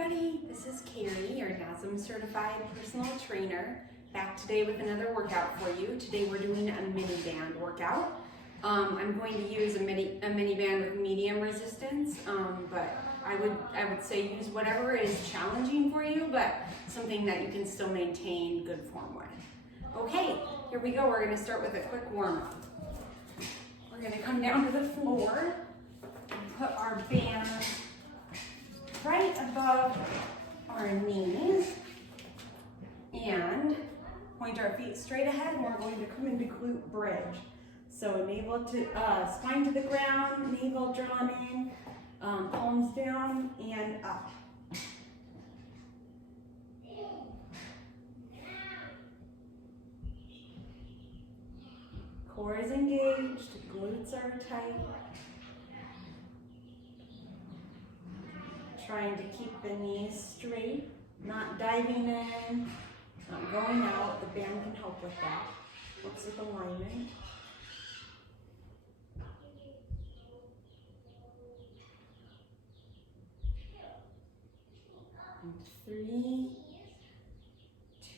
everybody, this is Cari, your NASM-Certified personal trainer, back today with another workout for you. Today we're doing a mini band workout. I'm going to use a mini band with medium resistance, but I would say use whatever is challenging for you, but something that you can still maintain good form with. Okay, here we go. We're going to start with a quick warm-up. We're going to come down to the floor and put our band right above our knees and point our feet straight ahead, and we're going to come into glute bridge. So navel to spine to the ground, navel drawn in, palms down and up. Core is engaged, glutes are tight. Trying to keep the knees straight, not diving in, not going out. The band can help with that. Helps with alignment. And 3,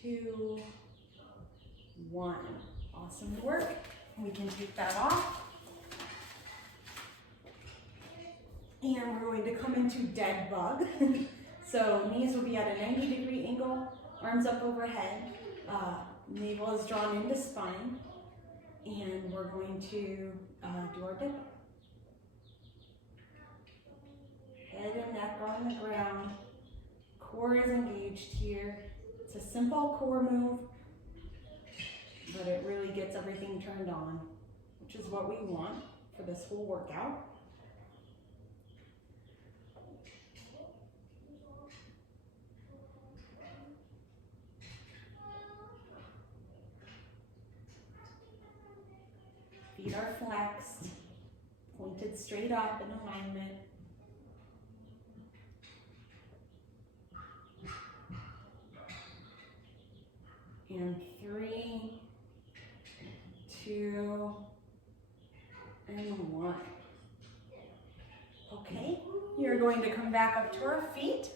2, 1. Awesome work. We can take that off. And we're going to come into dead bug. So knees will be at a 90-degree angle, arms up overhead, navel is drawn into spine, and we're going to do our dip. Head and neck on the ground, core is engaged here. It's a simple core move, but it really gets everything turned on, which is what we want for this whole workout. Feet are flexed, pointed straight up in alignment. And 3, 2, and 1. Okay, you're going to come back up to our feet,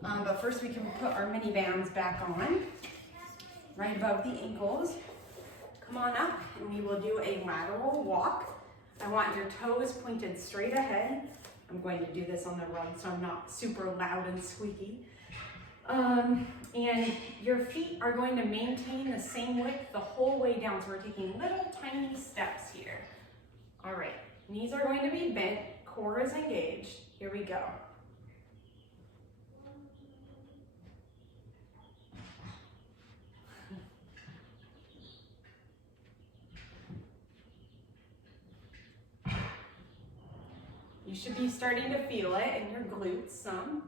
but first we can put our mini bands back on, right above the ankles. Come on up, and we will do a lateral walk. I want your toes pointed straight ahead. I'm going to do this on the run, so I'm not super loud and squeaky. And your feet are going to maintain the same width the whole way down, so we're taking little tiny steps here. All right, knees are going to be bent, core is engaged. Here we go. You should be starting to feel it in your glutes some.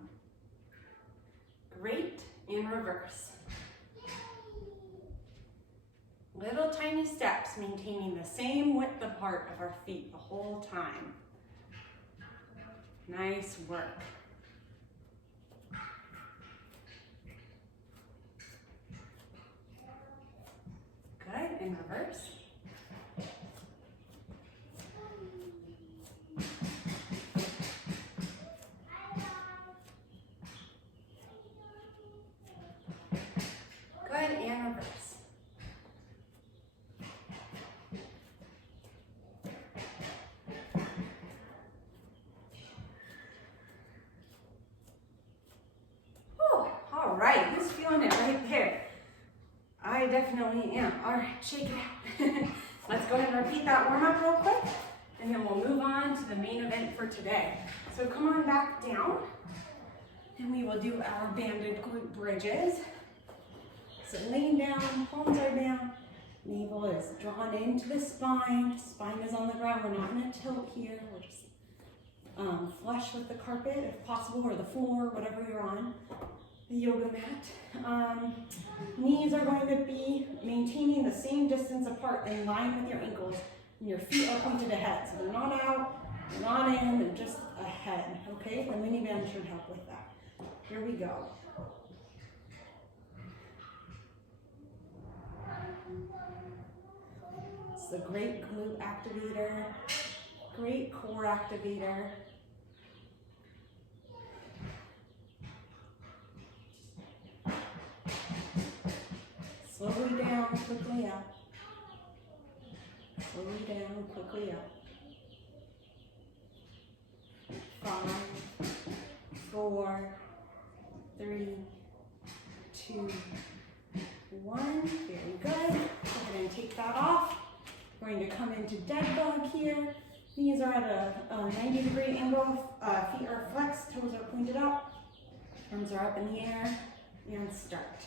Great, and reverse. Little tiny steps, maintaining the same width apart of our feet the whole time. Nice work. Good, and reverse. Good, and reverse. Oh, all right, who's feeling it right there? I definitely am. All right, shake it out. Let's go ahead and repeat that warm up real quick, and then we'll move on to the main event for today. So come on back down, and we will do our banded glute bridges. So laying down, palms are down, navel is drawn into the spine, spine is on the ground. We're not in a tilt here. We're just flush with the carpet if possible, or the floor, whatever you're on, the yoga mat. Knees are going to be maintaining the same distance apart in line with your ankles, and your feet are pointed ahead. So they're not out, they're not in, they're just ahead, okay? The mini band should help with that. Here we go. It's a great glute activator, great core activator. Slowly down, quickly up. Slowly down, quickly up. 5, 4, 3, 2, 1. Very good. Go ahead and take that off. We're going to come into dead dog here. Knees are at a 90-degree angle. Feet are flexed, toes are pointed up. Arms are up in the air. And start.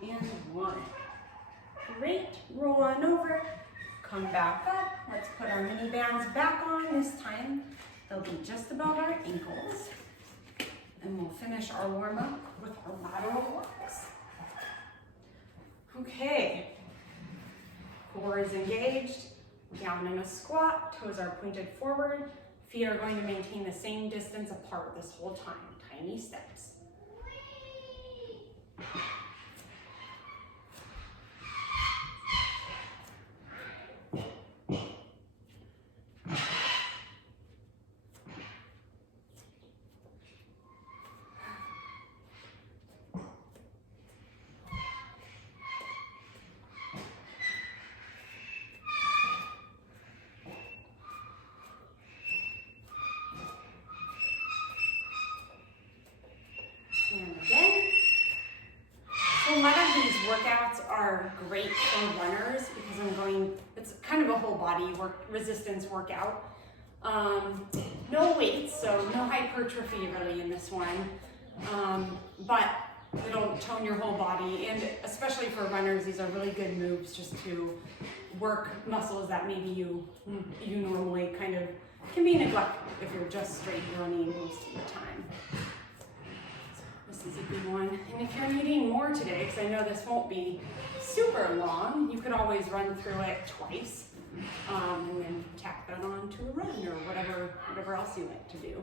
And 1. Great. Roll on over. Come back up. Let's put our mini bands back on. This time they'll be just above our ankles. And we'll finish our warm-up with our lateral walks. Okay. Core is engaged. Down in a squat. Toes are pointed forward. Feet are going to maintain the same distance apart this whole time. Tiny steps. And again. So a lot of these workouts are great for runners because it's kind of a whole body resistance workout. No weights, so no hypertrophy really in this one. But it'll tone your whole body, and especially for runners, these are really good moves just to work muscles that maybe you normally kind of can be neglected if you're just straight running most of the time. This is a good one. And if you're needing more today, because I know this won't be super long, you could always run through it twice and then tack that on to a run or whatever else you like to do.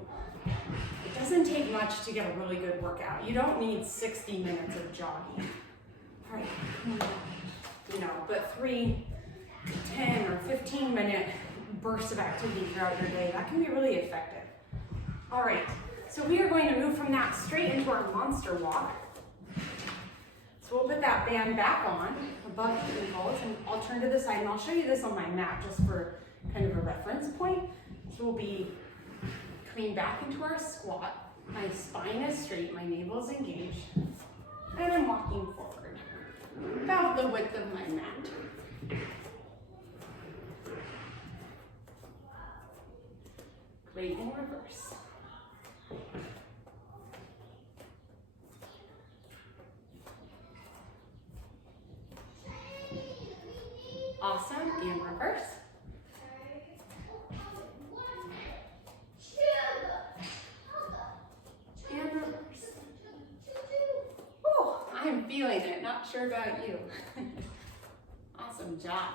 It doesn't take much to get a really good workout. You don't need 60 minutes of jogging. All right, but 3, 10, or 15-minute bursts of activity throughout your day, that can be really effective. All right. So we are going to move from that straight into our monster walk. So we'll put that band back on above the ankles, and I'll turn to the side, and I'll show you this on my mat just for kind of a reference point. So we'll be coming back into our squat. My spine is straight, my navel is engaged, and I'm walking forward about the width of my mat. Great, in reverse. Awesome, and reverse. And reverse. Oh, I'm feeling it, not sure about you. Awesome job.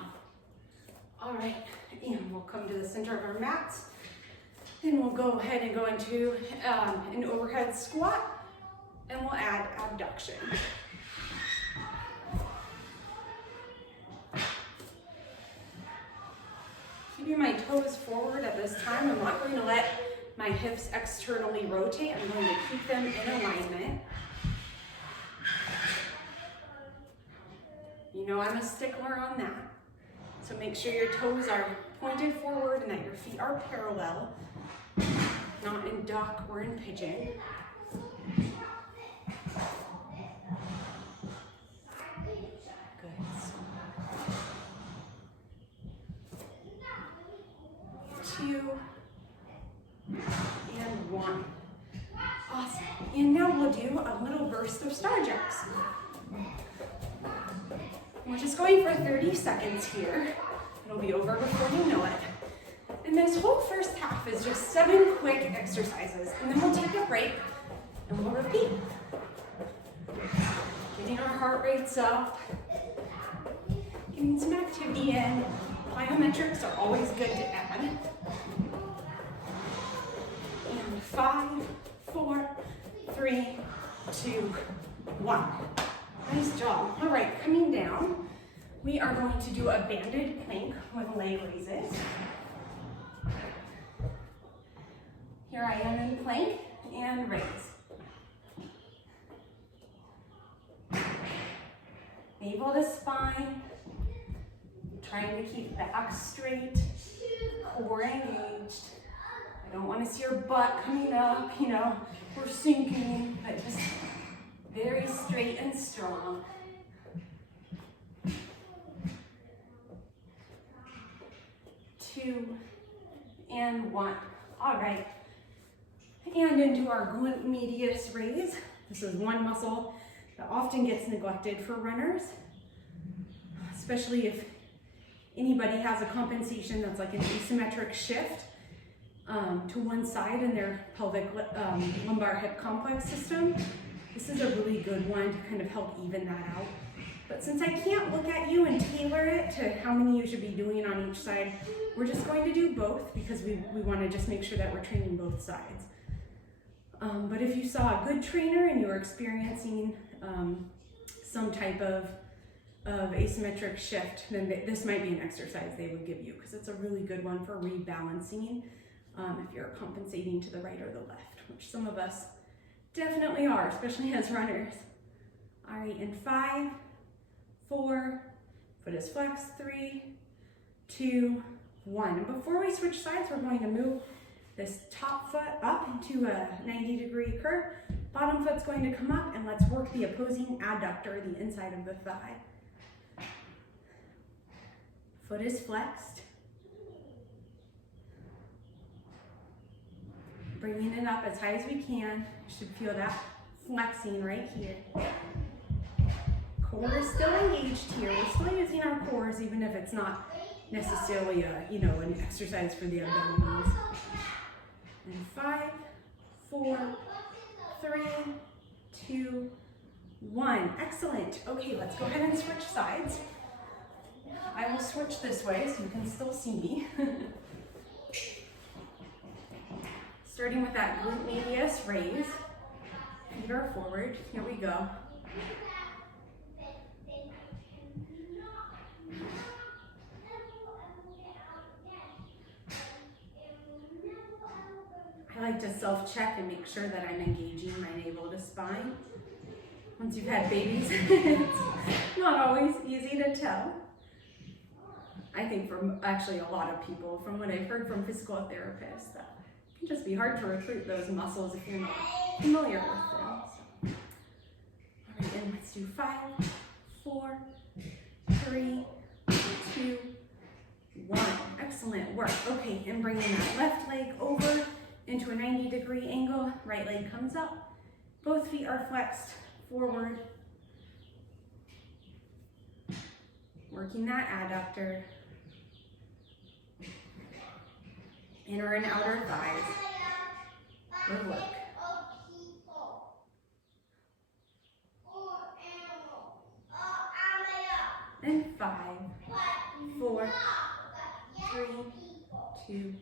All right, and we'll come to the center of our mats. Then we'll go ahead and go into an overhead squat, and we'll add abduction. Keeping my toes forward at this time, I'm not going to let my hips externally rotate. I'm going to keep them in alignment. You know I'm a stickler on that. So make sure your toes are pointed forward and that your feet are parallel. Not in duck or in pigeon. Good. 2 and 1. Awesome. And now we'll do a little burst of star jumps. We're just going for 30 seconds here. It'll be over before you know it. And this whole first half is just 7 quick exercises, and then we'll take a break, And we'll repeat. Getting our heart rates up, getting some activity in. Plyometrics are always good to add. And 5, 4, 3, 2, 1. Nice job. All right, coming down, we are going to do a banded plank with leg raises. Here I am in plank and raise. Navel to spine, trying to keep back straight, core engaged. I don't want to see your butt coming up, you know, or sinking, but just very straight and strong. 2 and 1. All right. And into our glute medius raise. This is one muscle that often gets neglected for runners, especially if anybody has a compensation that's like an asymmetric shift to one side in their pelvic lumbar hip complex system. This is a really good one to kind of help even that out. But since I can't look at you and tailor it to how many you should be doing on each side, we're just going to do both because we want to just make sure that we're training both sides. But if you saw a good trainer and you were experiencing some type of asymmetric shift, then this might be an exercise they would give you because it's a really good one for rebalancing if you're compensating to the right or the left, which some of us definitely are, especially as runners. All right, in 5, 4, foot is flexed, 3, 2, 1. And before we switch sides, we're going to move this top foot up into a 90-degree curve. Bottom foot's going to come up, and let's work the opposing adductor, the inside of the thigh. Foot is flexed. Bringing it up as high as we can. You should feel that flexing right here. Core is still engaged here. We're still using our cores, even if it's not necessarily a, an exercise for the abdominals. And 5, 4, 3, 2, 1. Excellent. Okay, let's go ahead and switch sides. I will switch this way so you can still see me. Starting with that glute medius raise. Feet are forward. Here we go. I like to self-check and make sure that I'm engaging my navel to spine. Once you've had babies, it's not always easy to tell. I think for actually a lot of people, from what I've heard from physical therapists, that it can just be hard to recruit those muscles if you're not familiar with them. So. All right, and let's do 5, 4, 3, 2, 1. Excellent work. Okay, and bringing that left leg over into a 90-degree angle. Right leg comes up. Both feet are flexed forward. Working that adductor. Inner and outer thighs. Good work. And 5, 4, 3, 2,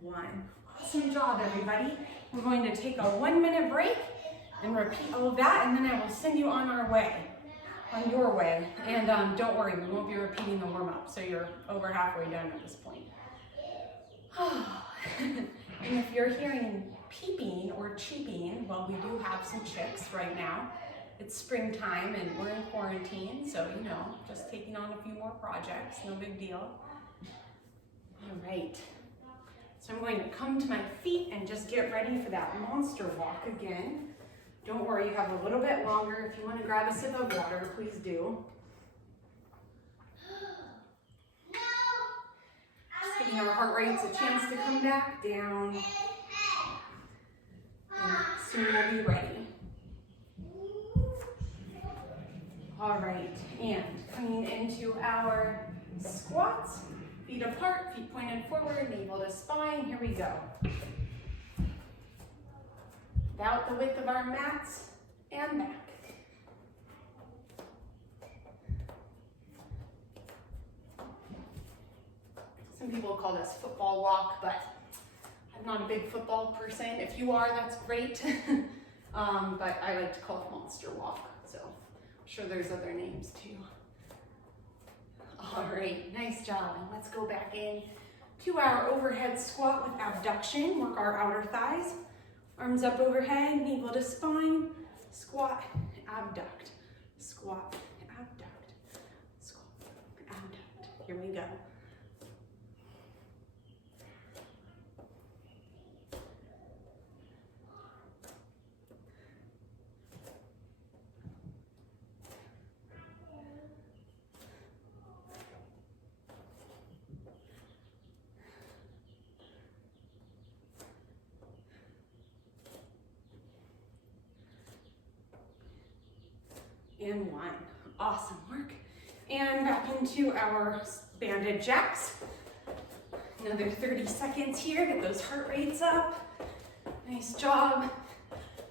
1. Awesome job, everybody. We're going to take a 1-minute break and repeat all of that, and then I will send you on your way. And don't worry, we won't be repeating the warm-up, so you're over halfway done at this point. And if you're hearing peeping or cheeping, well, we do have some chicks right now. It's springtime and we're in quarantine, so just taking on a few more projects, no big deal. All right. So I'm going to come to my feet and just get ready for that monster walk again. Don't worry, you have a little bit longer. If you want to grab a sip of water, please do. Just giving our heart rates a chance to come back down. And soon we'll be ready. All right, and coming into our squats. Feet apart, feet pointed forward, navel to spine. Here we go. about the width of our mats and back. Some people call this football walk, but I'm not a big football person. If you are, that's great. But I like to call it monster walk, so I'm sure there's other names too. All right, nice job. And let's go back in to our overhead squat with abduction. Work our outer thighs. Arms up overhead, navel to spine. Squat, abduct. Squat, abduct. Squat, abduct. Here we go. And one. Awesome work. And back into our banded jacks. Another 30 seconds here. Get those heart rates up. Nice job.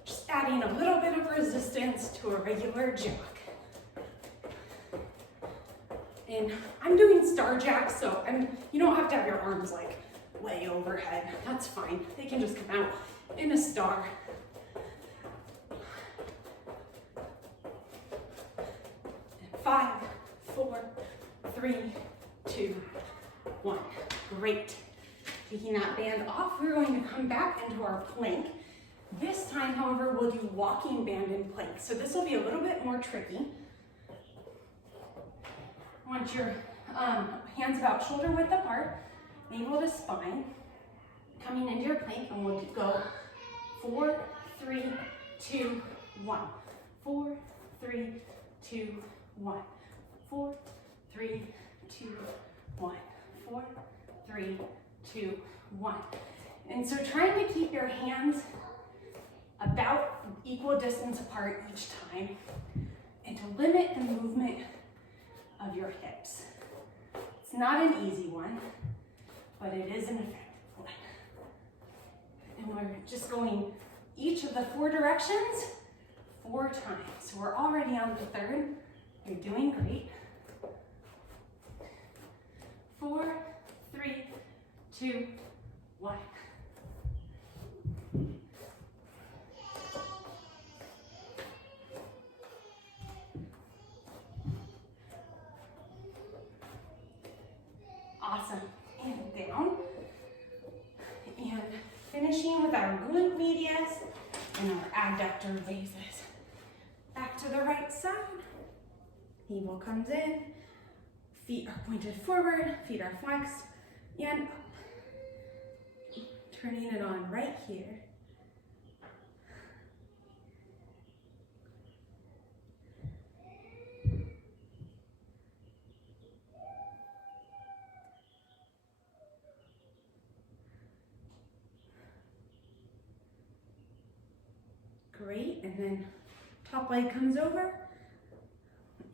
Just adding a little bit of resistance to a regular jack. And I'm doing star jacks, so you don't have to have your arms like way overhead. That's fine. They can just come out in a star. 5, 4, 3, 2, 1. Great. Taking that band off, we're going to come back into our plank. This time, however, we'll do walking band in plank. So this will be a little bit more tricky. I want your hands about shoulder width apart, navel to spine. Coming into your plank, and we'll go 4, 3, 2, 1. 4, 3, 2, 1. 4, 3, 2, 1. 4, 3, 2, 1. And so trying to keep your hands about equal distance apart each time and to limit the movement of your hips. It's not an easy one, but it is an effective one. And we're just going each of the 4 directions 4 times. So we're already on the 3rd. You're doing great. 4, 3, 2, 1. Awesome. And down. And finishing with our glute medius and our adductor raises. Back to the right side. Navel comes in. Feet are pointed forward. Feet are flexed. And up. Turning it on right here. Great, and then top leg comes over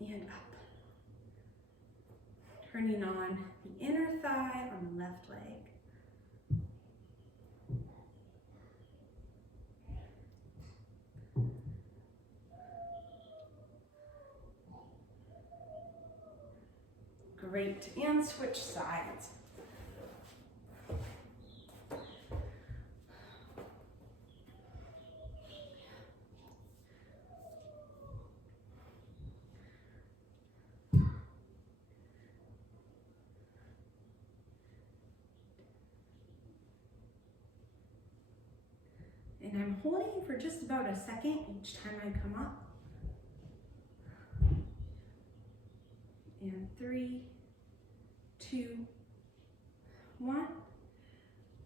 and up. Turning on the inner thigh on the left leg. Great, and switch sides. And I'm holding for just about a second each time I come up. And 3, 2, 1.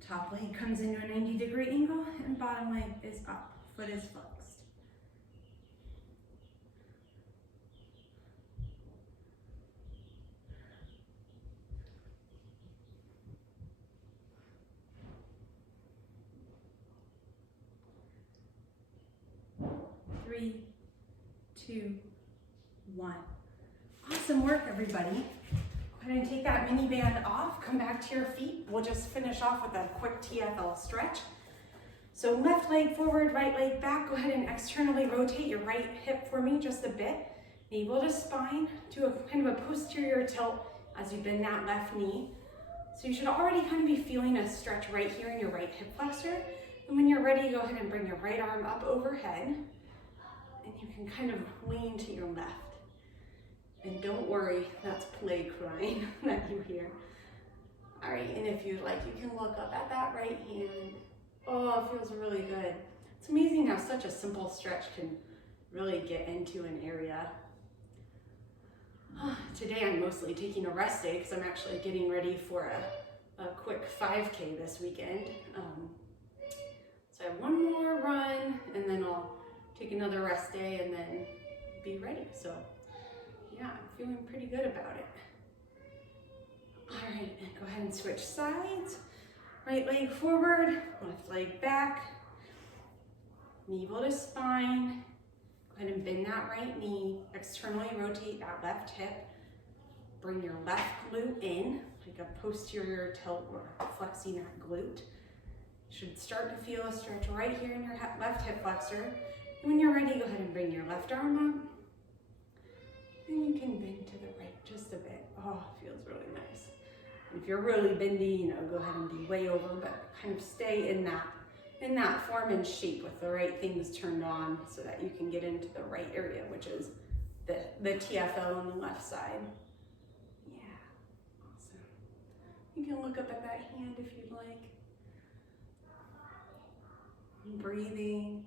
Top leg comes into a 90-degree angle and bottom leg is up. Foot is flexed. Three, 2, 1. Awesome work, everybody. Go ahead and take that mini band off. Come back to your feet. We'll just finish off with a quick TFL stretch. So left leg forward, right leg back. Go ahead and externally rotate your right hip for me just a bit. Navel to spine. Do a kind of a posterior tilt as you bend that left knee. So you should already kind of be feeling a stretch right here in your right hip flexor. And when you're ready, go ahead and bring your right arm up overhead. And you can kind of lean to your left. And don't worry, that's play crying that you hear. All right, and if you'd like, you can look up at that right hand. Oh, it feels really good. It's amazing how such a simple stretch can really get into an area. Today I'm mostly taking a rest day because I'm actually getting ready for a quick 5K this weekend. So I have one more run and then I'll take another rest day and then be ready. So yeah, I'm feeling pretty good about it. All right, and go ahead and switch sides. Right leg forward, left leg back. Navel to spine. Go ahead and bend that right knee. Externally rotate that left hip. Bring your left glute in, like a posterior tilt or flexing that glute. You should start to feel a stretch right here in your left hip flexor. And when you're ready, go ahead and bring your left arm up. And you can bend to the right just a bit. Oh, it feels really nice. If you're really bendy, go ahead and be way over, but kind of stay in that form and shape with the right things turned on so that you can get into the right area, which is the TFL on the left side. Yeah, awesome. You can look up at that hand if you'd like. Breathing.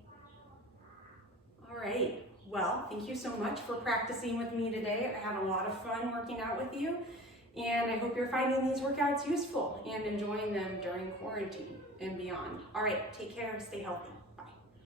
All right. Well, thank you so much for practicing with me today. I had a lot of fun working out with you, and I hope you're finding these workouts useful and enjoying them during quarantine and beyond. All right, take care and stay healthy.